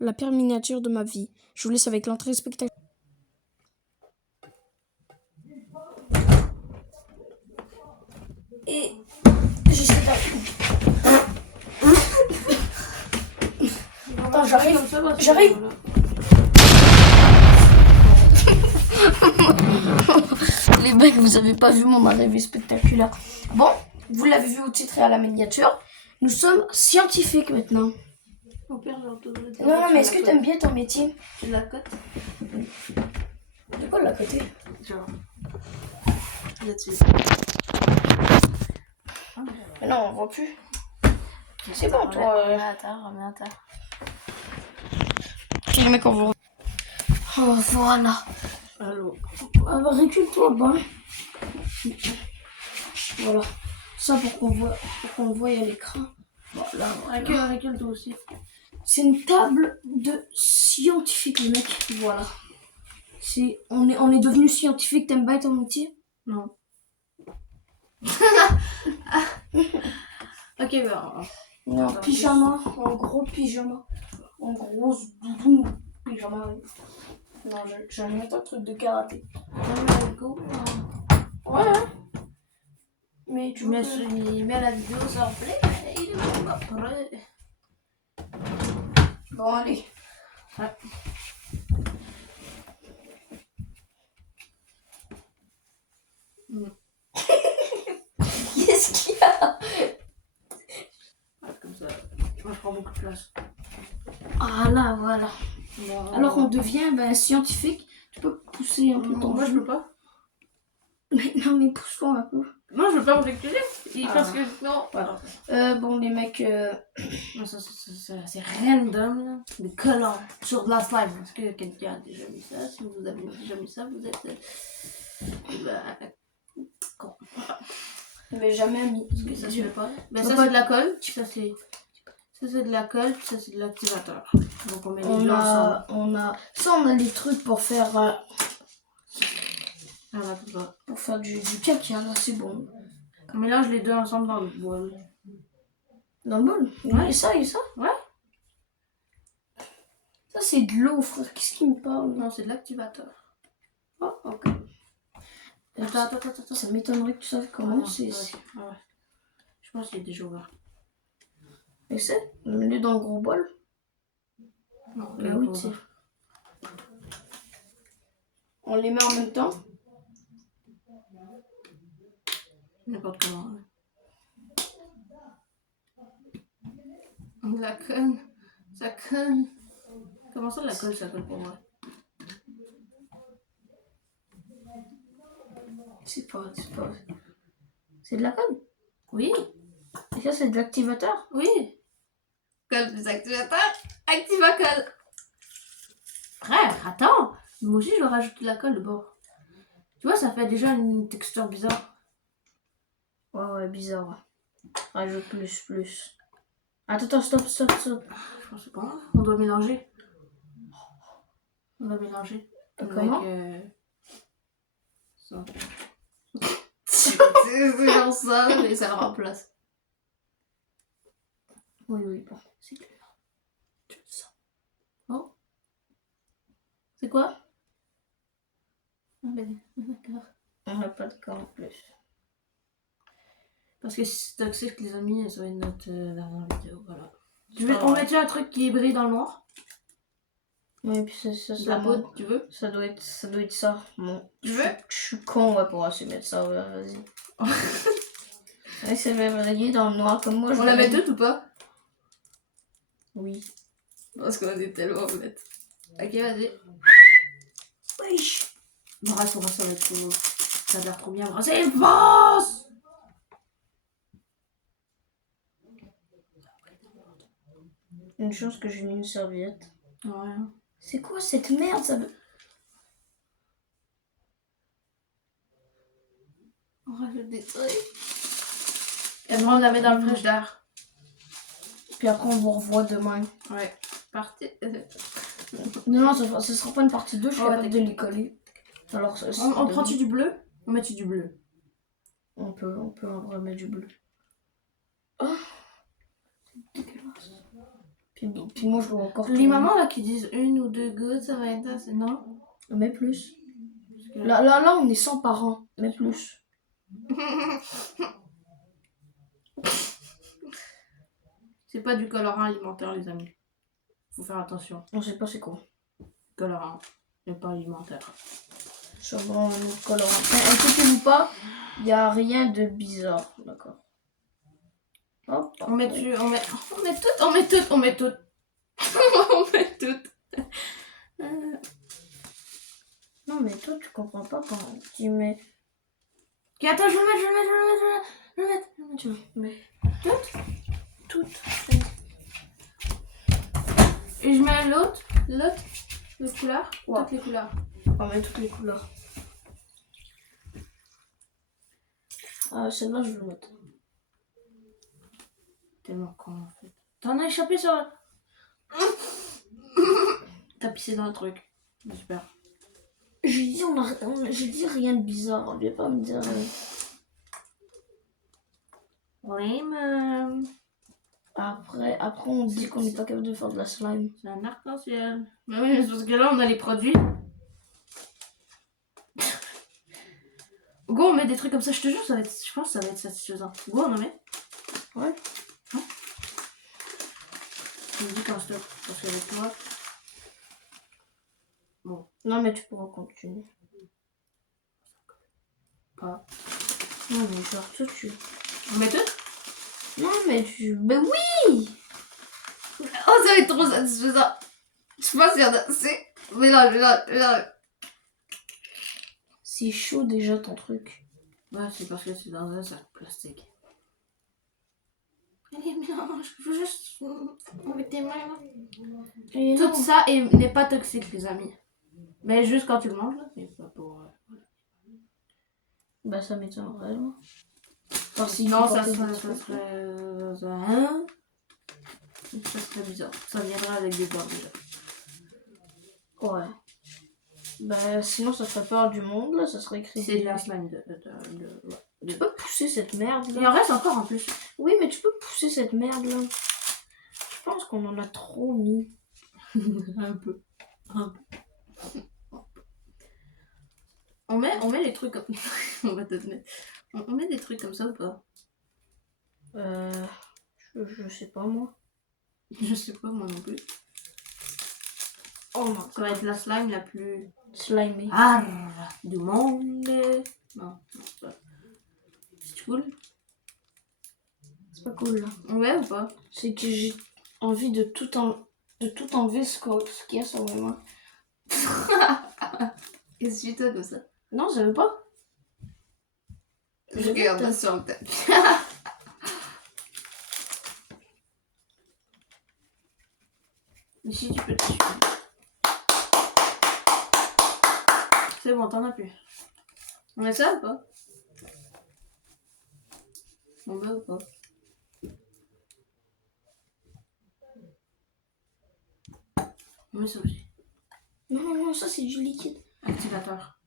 la pire miniature de ma vie. Je vous laisse avec l'entrée spectaculaire. Et je sais pas. Attends, j'arrive. Les mecs, vous avez pas vu mon arrivée spectaculaire. Bon, vous l'avez vu au titre et à la miniature. Nous sommes scientifiques maintenant. Au pire, Non, mais est-ce que t'aimes bien ton métier? C'est de la cote. C'est quoi de la côté? Genre. Là-dessus. Mais non, on voit plus. C'est bon, toi. Remets à terre. Les mecs, on voit. Oh, voilà. Allô. Recule-toi, bon. Voilà. Ça pour qu'on voit, le voie à l'écran. Voilà. Recule toi aussi. C'est une table de scientifique, les mecs. Voilà. On est devenu scientifique. T'aimes bien ton métier? Non. Ok, bah. En pyjama, en gros pyjama. En gros doudou pyjama. Non, j'allais mettre un truc de karaté. Ouais. Mais tu mets la vidéo sur play et il est même pas prêt. Bon, allez. Ouais. Qu'est-ce qu'il y a? Ouais, comme ça, moi je prends beaucoup de place. Ah là, voilà. Bon, alors on devient scientifique. Tu peux pousser un peu ton moi je genou. peux pas. Mais non, mais pousse-toi un peu. Moi je veux pas me reculer. Parce que non. Voilà. Bon, les mecs. C'est random là. Des collants sur de la slime. Est-ce que quelqu'un a déjà mis ça? Si vous avez déjà mis ça, vous êtes. Con. Mais jamais mis. Parce que ça se fait pas. Ben ça c'est de la colle. Ça c'est de la colle. Puis ça c'est de l'activateur. Donc on met les deux ensemble. On a les trucs pour faire. Pour faire du caca, là, c'est bon. On mélange les deux ensemble dans le bol. Dans le bol? Ouais. Et ça? Ouais. Ça, c'est de l'eau, frère. Qu'est-ce qu'il me parle? Non, c'est de l'activateur. Oh, ok. Attends. Ça m'étonnerait que tu saches comment c'est. Ouais. Je pense qu'il est déjà ouvert. Et c'est? Mets-le dans le gros bol. Non, Oui, tu sais. On les met en même temps. N'importe comment. La conne. Ça conne. Comment ça, la colle, ça colle pour moi? C'est pas. C'est de la colle? Oui. Et ça, c'est de l'activateur? Oui. Colle plus activateur. Activa colle. Frère, attends. Moi aussi, je vais rajouter de la colle de bord. Tu vois, ça fait déjà une texture bizarre. Ouais, bizarre. Rajoute plus. Attends, stop. Je pense pas. On doit mélanger. Comment? Ça. C'est genre ça, mais ça le remplace. Oui, bon, c'est clair. Tu veux ça? Oh. C'est quoi? Ah ben, d'accord. On n'a pas de cas en plus. Parce que si c'est toxique, les amis, ça va être notre dernière vidéo, voilà. On met un truc qui brille dans le noir? Ouais, puis ça la poudre, tu veux? Ça doit être ça. Bon. Tu veux? Je suis con, ouais, pour assez mettre ça, ouais, vas-y. Ouais, ça va briller dans le noir comme moi. On la met toute ou pas? Oui. Parce qu'on est tellement honnêtes. Ok, vas-y. Wesh. Brasse, ça va être trop. Ça a l'air trop bien. Brasser, brasse! Une chance que j'ai mis une serviette. Ouais. C'est quoi cette merde, ça veut... On rajoute des trucs. Et après, on la met dans le frigidaire. Puis après, on vous revoit demain. Ouais. Parti. Non, ça sera pas une partie 2, je suis capable de les coller. Alors, on prend-tu du bleu? On met-tu du bleu? On peut en remettre du bleu. Oh, c'est dégueulasse. Puis moi, je dois encore... Les tourner. mamans là qui disent 1 ou 2 gouttes, ça va être assez, non? Mais plus. Parce que- Là, on est 100 par an. Mais plus. C'est pas du colorant alimentaire, les amis. Faut faire attention. On sait pas c'est quoi. Colorant, mais pas alimentaire. Sûrement un autre colorant. Inquiétez-vous pas, il n'y a rien de bizarre. D'accord. Hop, On met tout, on met tout. On met tout. Non, mais toi, tu comprends pas quand tu mets... Ok, attends, je vais le mettre. Tu mets tout. Et je mets l'autre couleur. Ouais. Toutes les couleurs. On met toutes les couleurs. Ah, celle-là, je vais le mettre. Tellement con en fait. T'en as échappé sur la... T'as pissé dans le truc. J'espère. J'ai dit rien de bizarre. On vient pas me dire... Oui, mais... Après, on dit qu'on n'est pas capable de faire de la slime. C'est un arc-en-ciel. Mais oui, mais c'est parce que là, on a les produits. Go, on met des trucs comme ça, je te jure, je pense que ça va être satisfaisant. Go, on en met. Ouais. Hein? Tu me dis quand je suis avec toi. Bon, Non, mais tu pourras continuer. pas. Non, mais genre, toi, tu... On met tout? Non, mais tu... Ben oui! Oh, ça va être trop satisfaisant. Je sais pas s'il y en a assez. Mélange. C'est chaud déjà, ton truc. Ouais, c'est parce que c'est dans un sac plastique. Allez, mélange. Je veux juste... avec tes mains, là. Et Tout non. ça n'est pas toxique, les amis. Mais juste quand tu le manges, là, c'est pas pour... Bah, ça m'étonnerait, moi. Non, ça serait... Hein? Ça serait bizarre. Ça viendrait avec des beurres, déjà. Ouais. Bah, sinon, ça ferait peur du monde, là. Ça serait écrit... C'est de la slime de... Tu peux pousser cette merde, Il là? en reste encore, en plus. Oui, mais tu peux pousser cette merde, là. Je pense qu'on en a trop mis. Un peu. On met les trucs comme... on va te mettre... On met des trucs comme ça ou pas? Je sais pas, moi. Je sais pas, moi non plus. Oh non. Ça va être la slime la plus... Slimy. du monde. Non, c'est pas... C'est cool. C'est pas cool, là. Ouais ou pas? C'est que j'ai envie de tout enlever ce qu'il y a sur mes mains. Essuie-toi comme ça. Non, ça veut pas. Je regarde pas sur le tête. Ici, tu peux te suivre. C'est bon, t'en as plus. On met ça ou pas? On met ou pas? On met ça aussi. Non, ça c'est du liquide. Activateur.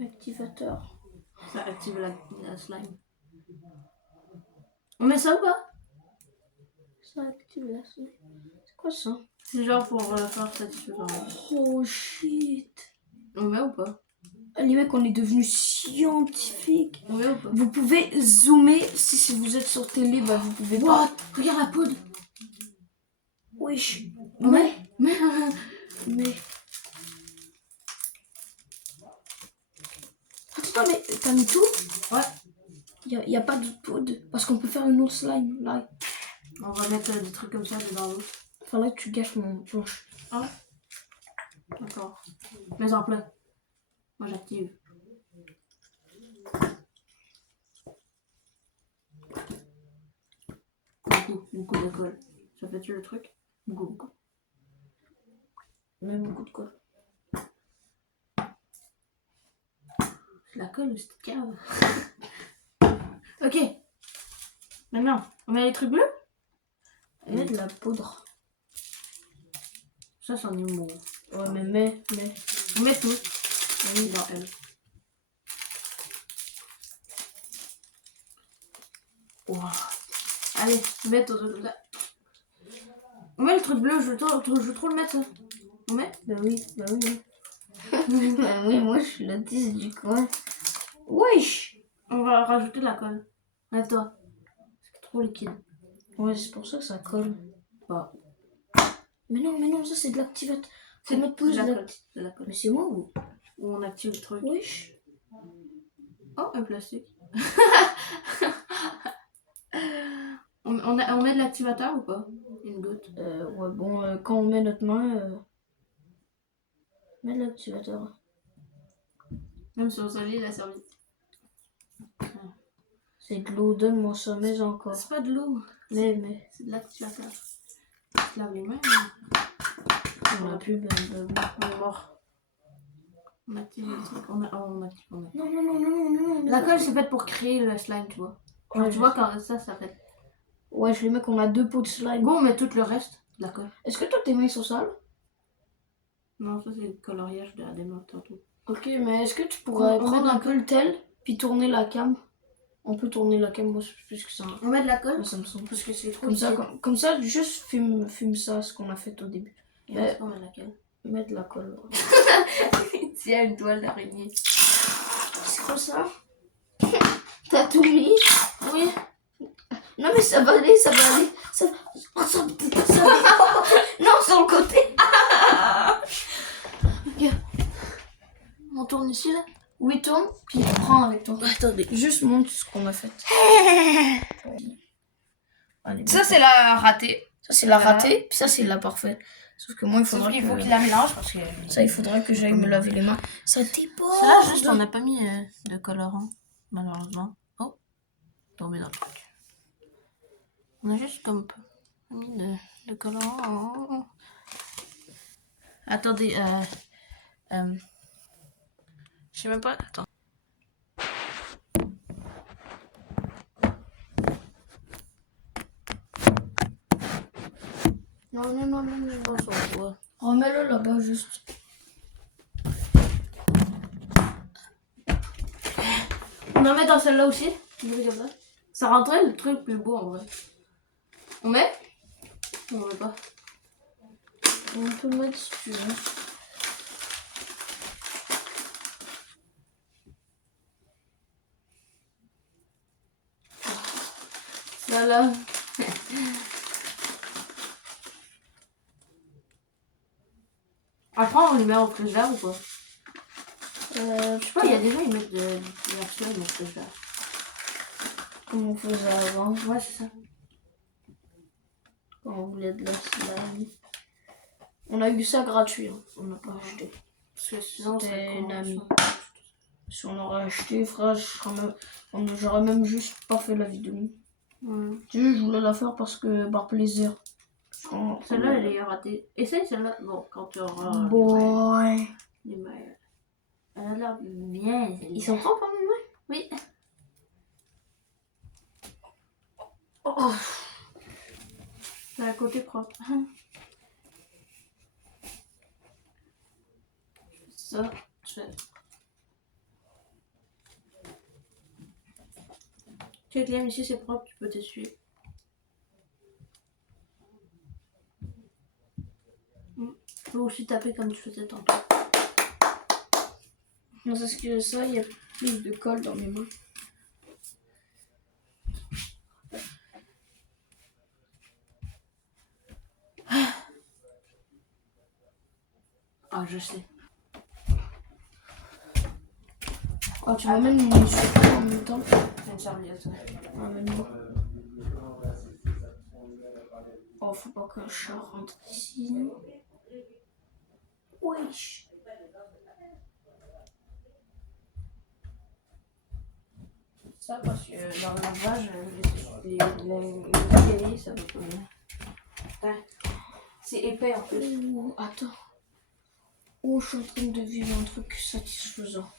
Activateur. Ça active la slime. On met ça ou pas? Ça active la slime. C'est quoi ça? C'est genre pour faire satisfaisant. Oh shit. On met ou pas? Les mecs, on est devenus scientifiques. On met ou pas? Vous pouvez zoomer si vous êtes sur télé, bah vous pouvez pas. What? Regarde la poudre. Wesh. Mais. Mais. Attends, mais t'as mis tout? Ouais. Y a pas de poudre. Parce qu'on peut faire une autre slime. Là. On va mettre des trucs comme ça dedans l'eau. Enfin là, tu gâches mon planche. Ah. D'accord. Mets en plein. Moi j'active. Beaucoup de colle. Ça fait-tu le truc? Beaucoup. Même beaucoup de colle. C'est la colle ou c'est cave? Ok. Maintenant, on met les trucs bleus? On met de la poudre. Ça, c'en est mauve. Ouais, mais. On met tout. Oui. Dans elle. Wow. Allez, mets tout ça. On met le truc bleu, je veux trop le mettre ça. On met? Bah oui. Bah oui, moi je suis l'autiste du coin. Wesh. On va rajouter de la colle. Lève-toi. C'est trop liquide. Ouais, c'est pour ça que ça colle. Bah. Mais non, ça c'est de l'activate. Faut mettre plus de la colle. Mais c'est moi ou? Où on active le truc. Wesh. Oh, un plastique. on met de l'activateur ou pas? Une goutte. Ouais, bon, quand on met notre main, met de l'activateur. Même sur le lit, la serviette. C'est de l'eau, donne-moi ça, mais encore. C'est pas de l'eau. Mais. C'est de l'activateur. Tu laves les mains. On a plus, On est mort. On active le truc. On active. Non. La colle, c'est faite pour créer le slime, tu vois. Genre, Ouais, tu vois, quand ça fait. Ouais, les mecs, on a 2 pots de slime. Bon, on met tout le reste de la colle. Est-ce que toi tes mains sont sales? Non, ça, c'est le coloriage de la démarque tantôt. Ok, mais est-ce que tu pourrais On prendre met de un la peu le tel, puis tourner la cam? On peut tourner la cam, moi, plus que ça. On met de la colle? Moi, ça me semble. Parce que c'est trop Comme ça, juste fume ça, ce qu'on a fait au début. Et on met de la colle. Mettre de la colle. Tiens, une toile d'araignée. C'est quoi ça? T'as tout mis? Oui. Non, mais ça va aller. Ça... Oh, ça... Non, sur le côté. Ok. On tourne ici, là? Oui, tourne, puis prends avec toi. Attendez, juste montre ce qu'on a fait. Allez, Ça, c'est la ratée. ça, c'est la ratée, puis ça, c'est la parfaite. Sauf que moi, il faudrait qu'il faut qu'il la mélange parce que. Ça, il faudrait que j'aille me laver les mains. Ça déborde. Ça, juste, on n'a pas mis de colorant, malheureusement. Oh, tombé dans le truc. On a juste comme pas mis de colorant. Attendez, je sais même pas. Attends. Non, je pense qu'on voit. Remets-le là-bas, juste. On en met dans celle-là aussi. Comme ça. Ça rentrait le truc plus beau en vrai. On met? On met pas. On peut le mettre si tu veux. Ça là. Après, on les met en flèche vert ou quoi? Je sais pas, il y a des gens ils mettent de la slime en flèche vert. Comme on faisait avant. Ouais, c'est ça. Quand on voulait de la slime. On a eu ça gratuit, hein. On n'a pas acheté. Parce que sinon, C'était c'est une amie. Si on aurait acheté, frère, j'aurais même juste pas fait la vidéo. Tu sais, je voulais la faire parce que par plaisir. Celle-là, elle est ratée. Essaye celle-là. Bon, quand tu auras Boy. les mailles. Elle a l'air bien. Ils sont propres, hein, maman? Oui. Oh. C'est à côté propre. Ça, je fais. Check Liam, ici c'est propre, tu peux t'essuyer. Tu peux aussi taper comme tu faisais tantôt. Non, parce que ça, il y a plus de colle dans mes mains. Ah, je sais. Oh, tu m'amènes mon surtout en même temps. Une serviette. Amène-moi. Oh, faut pas que le chat rentre ici. Wesh. Ça parce que dans le lavage, les escaliers, ça va pas bien. C'est épais en plus. Oh, attends. Oh, je suis en train de vivre un truc satisfaisant.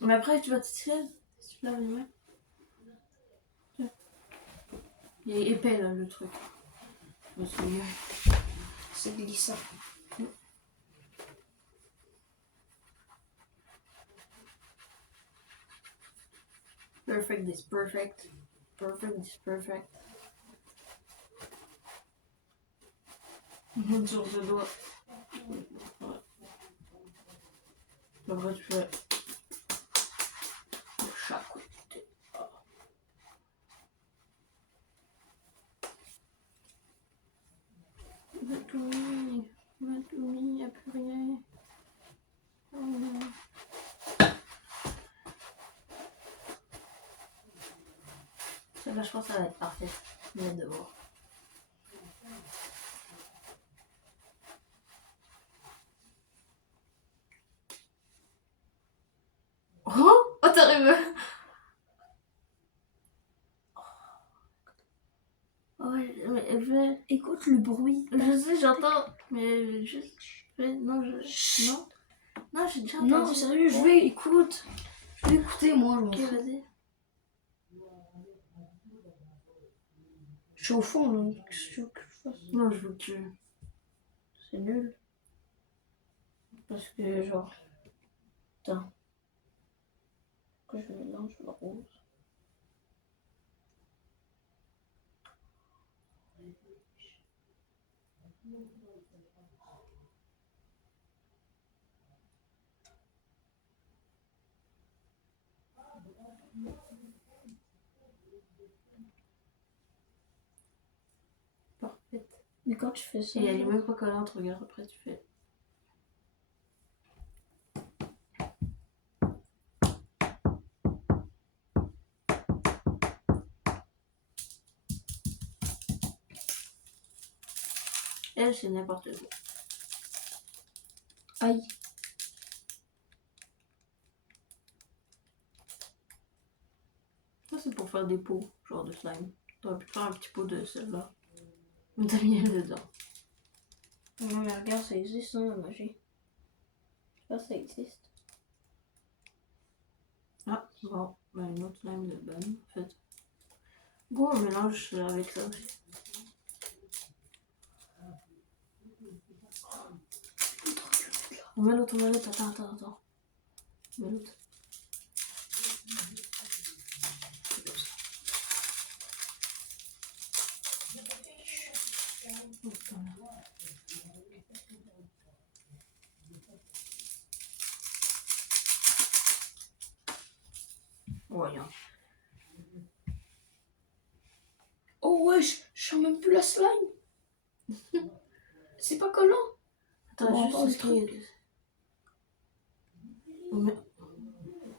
Mais après, tu vas te laver. Si tu te laves les mains. Tiens. Il est épais là le truc. C'est glissant. Perfect is perfect. Perfect is perfect. Sur le doigt. Ouais. Après, tu fais chaque côté. On a tout mis. On a tout mis, y'a plus rien. Celle-là, je pense que ça va être parfait. Mais de voir. Oh, t'arrives. Ouais, mais Écoute le bruit. je sais, j'entends, mais juste, non, non, non, j'ai déjà entendu. Non, sérieux, je vais, écoute. Je vais écouter, moi, je m'en Ok, fous. vas-y. Je suis au fond, là. Qu'est-ce que tu veux que je fasse? Non, je veux que tu... C'est nul. Parce que, genre... Putain. Pourquoi je vais là, je le rose? Parfait. Mais quand tu fais ça... Et elle est même pas collante, regarde, après tu fais... Elle, c'est n'importe quoi. Aïe. Ça, c'est pour faire des pots, genre de slime. T'aurais pu faire un petit pot de celle-là. Mais t'as mis elle dedans. Non, mais regarde, ça existe, hein, la magie. Je sais pas si ça existe. Ah, bon, ben, une autre slime de bonne, en fait. Go, on mélange avec ça aussi. On met l'autre, attends. On met l'autre. Voyons. Oh ouais, je sens même plus la slime. C'est pas collant. Attends, Bon, juste attends, ce qui est... Mais...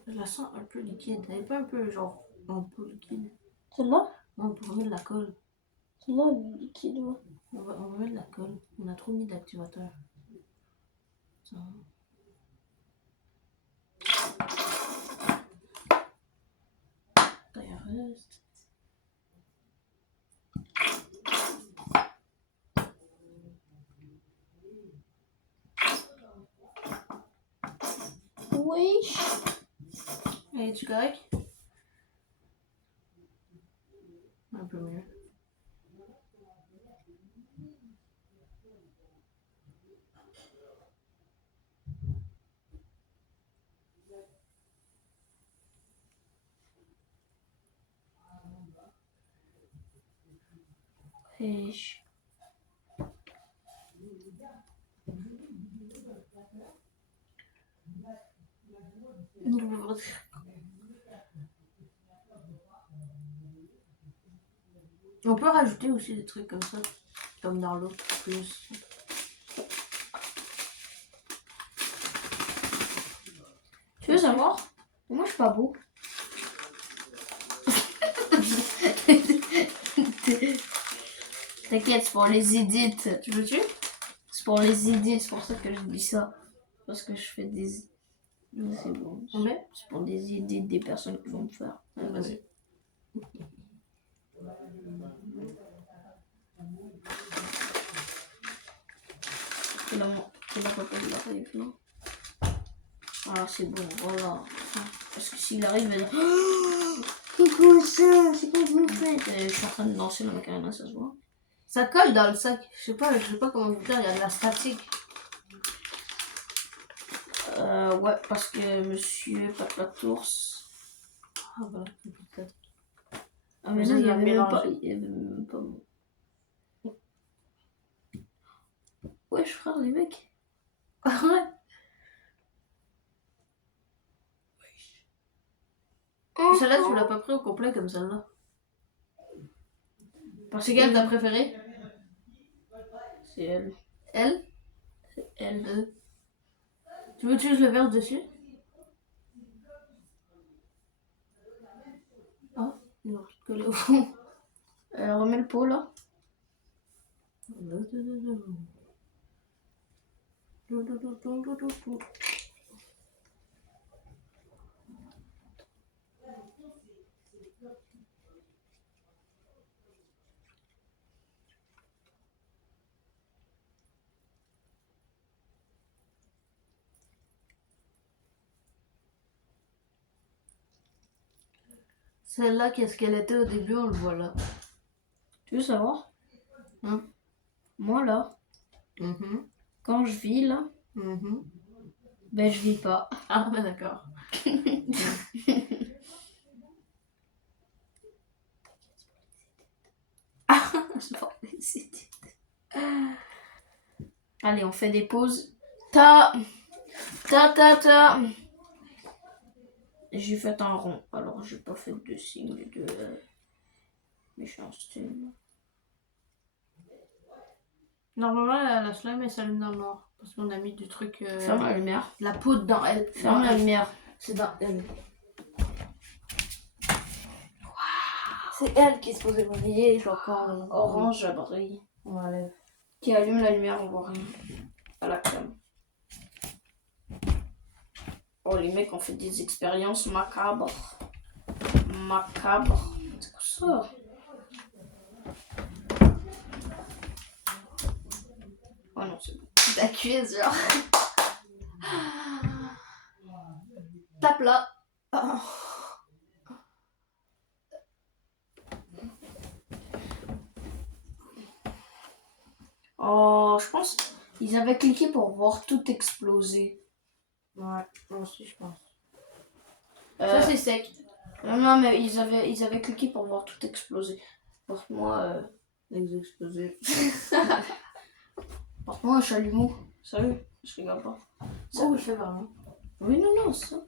Je la sens un peu liquide. Elle est pas un peu genre un peu liquide. Celle-là? Non, on peut remettre de la colle. Celle-là, elle est liquide, ouais. On va mettre de la colle. On a trop mis d'activateur. Ça. Il reste. Oui. Et tu correct? Un peu mieux. Wesh. On peut rajouter aussi des trucs comme ça, comme dans l'autre plus. Tu veux savoir? Moi, je suis pas beau. T'inquiète, c'est pour les edits. Tu veux-tu? C'est pour les edits, c'est pour ça que je dis ça. Parce que je fais des... Mais c'est bon. On met? C'est pour des edits des personnes qui vont me faire. Vas-y. C'est la papa de la rive, non? Ah, c'est bon, voilà. Parce que s'il arrive, il va dire... C'est quoi ça? C'est quoi vous faites? Je suis en train de danser dans ma carrière, ça se voit. Ça colle dans le sac. Je sais pas comment vous dire, il y a de la statique. Ouais, parce que monsieur Papatours Ah voilà, peut-être. Ah mais Ça, non, il y a il y avait mélange. même pas... Wesh frère, les mecs. Ouais. Celle-là, tu l'as pas pris au complet comme celle-là. C'est quelle t'as préférée? C'est elle. Elle? C'est elle. Tu veux utiliser le verre dessus? Ah, il va te coller au fond. Remets le pot là. Celle-là, qu'est-ce qu'elle était au début, on le voit là. Tu veux savoir? Hein? Moi là, quand je vis là, ben je vis pas. Ah, bah d'accord. Allez, on fait des pauses. Ta. J'ai fait un rond, alors j'ai pas fait de signe de méchanceté. Normalement, la slime, elle s'allume dans le noir. Parce qu'on a mis du truc... Ferme la lumière. La poudre dans elle. Ferme Dans la elle. lumière. C'est dans elle. C'est elle qui est supposée briller, genre quand Orange, brille. on enlève. Qui allume la lumière, on voit rien. À la cam. Oh, les mecs ont fait des expériences macabres. Macabres. C'est quoi ça? Oh non, c'est bon. La cuisse, genre. Tape là. Oh, je pense ils avaient cliqué pour voir tout exploser. Ouais, moi aussi, je pense. Ça, Ça, c'est sec. non, mais ils avaient cliqué pour voir tout exploser. Porte-moi Les explosifs. porte-moi un chalumeau. Sérieux, je rigole pas. Ça, vous le fait vraiment. Oui, non, ça. Attends,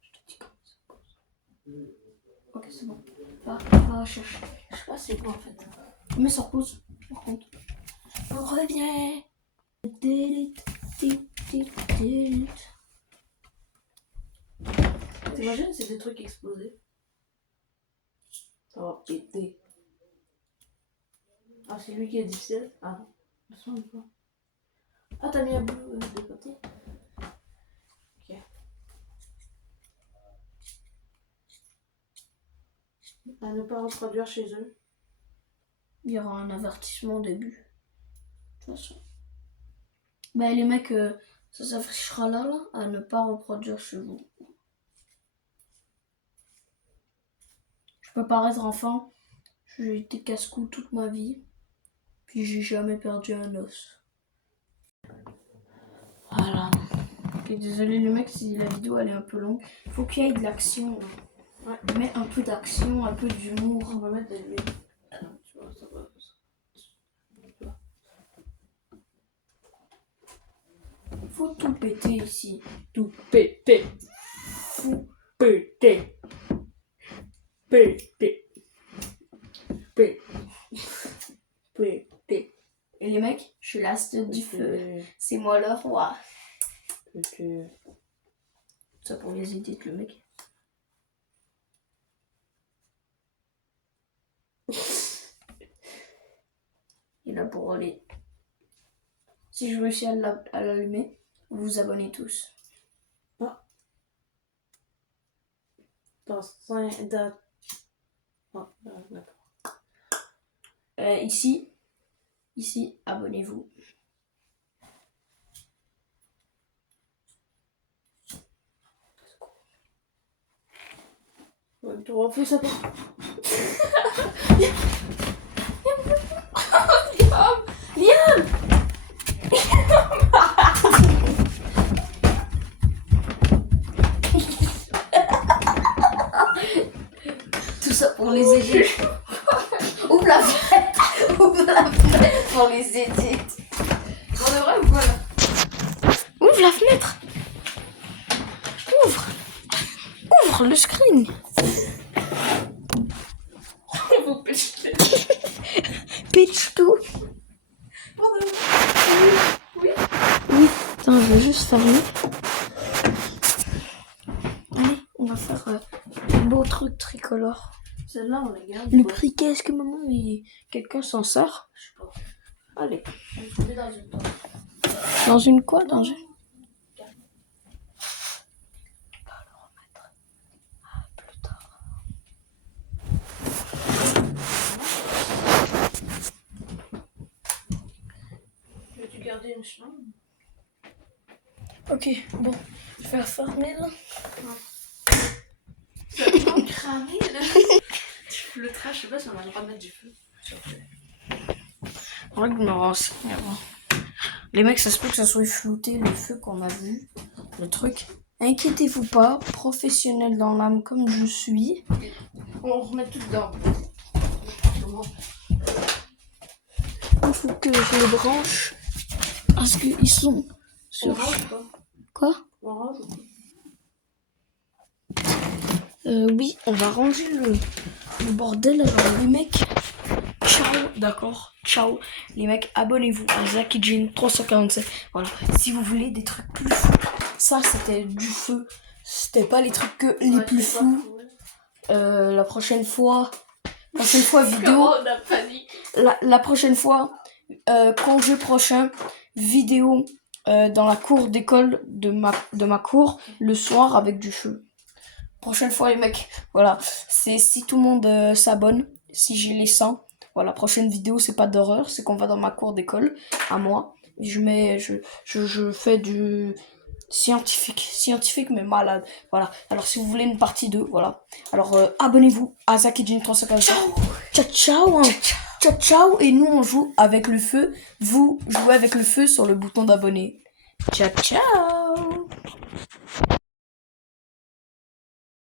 je te dis comment ça pose. Ok, c'est bon. Va chercher. Je sais pas c'est quoi en fait. Mais ça repose, par contre. On revient. T'imagines, c'est des trucs explosés. Ça va péter. Ah, c'est lui qui est difficile. Ah non. Je sens une fois. Ah, t'as mis un bout de côté. Ok. À ne pas reproduire chez eux. Il y aura un avertissement au début. De toute façon. Bah les mecs, ça s'affichera là, à ne pas reproduire chez vous. Je peux paraître enfant. J'ai été casse-cou toute ma vie. Puis j'ai jamais perdu un os. Voilà. Ok, désolé les mecs si la vidéo elle est un peu longue. Faut qu'il y ait de l'action. Ouais. Mais un peu d'action, un peu d'humour. On va mettre de l'huile. Tu vois, ça va. Faut tout péter ici. Tout péter. Faut Péter. Péter. Péter. Péter. Et les mecs, je suis l'ast du feu. C'est moi le roi. Péter. Ça pour les idées le mec. Et là pour les... Si je réussis à l'allumer, vous vous abonnez tous. Dans 5 dates. Oh, d'accord. Ici, abonnez-vous. Ouais, tu refais ça. Liam tout ça pour les aider. Ouvre la fenêtre. Ouvre la fenêtre pour les aider. On est vrai ou quoi là? Ouvre la fenêtre. Ouvre. Ouvre le screen. Vous péchez. Pitch tout. Oui. Oui. Attends, je vais juste fermer. Allez, on va faire un beau truc tricolore. Celle-là, on la garde. Le briquet, est-ce que maman, quelqu'un s'en sort? Je sais pas. Allez. On le met dans une porte. Dans une quoi? Dans une... Plus tard. Veux-tu garder une chambre? Ok, bon. Je vais refermer là. Ça va cramer là. Le trash, je sais pas si on a le droit de mettre du feu. Ouais, je me renseigne avant. Les mecs, ça se peut que ça soit flouté le feu qu'on a vu. Le truc. Inquiétez-vous pas, professionnel dans l'âme comme je suis. On remet tout dedans. Il faut que je les branche. Parce qu'ils sont sur... Orange ou pas? Quoi? Orange ou pas? Oui, on va ranger le bordel. Alors les mecs, ciao, d'accord, ciao. Les mecs, abonnez-vous à Zakijin 347. Voilà, si vous voulez des trucs plus fous. Ça, c'était du feu. C'était pas les trucs que les Ouais, plus c'est fous. pas cool. La prochaine fois vidéo. Comment on a paniqué? La prochaine fois, congé prochain, vidéo dans la cour d'école de ma cour le soir avec du feu. Prochaine fois les mecs, voilà, c'est si tout le monde s'abonne, si j'ai les 100, voilà, prochaine vidéo c'est pas d'horreur, c'est qu'on va dans ma cour d'école, à moi, je fais du scientifique mais malade, voilà, alors si vous voulez une partie 2, voilà, alors abonnez-vous à Zakijin 347, ciao ciao, hein. Ciao ciao, et nous on joue avec le feu, vous jouez avec le feu sur le bouton d'abonner, ciao ciao.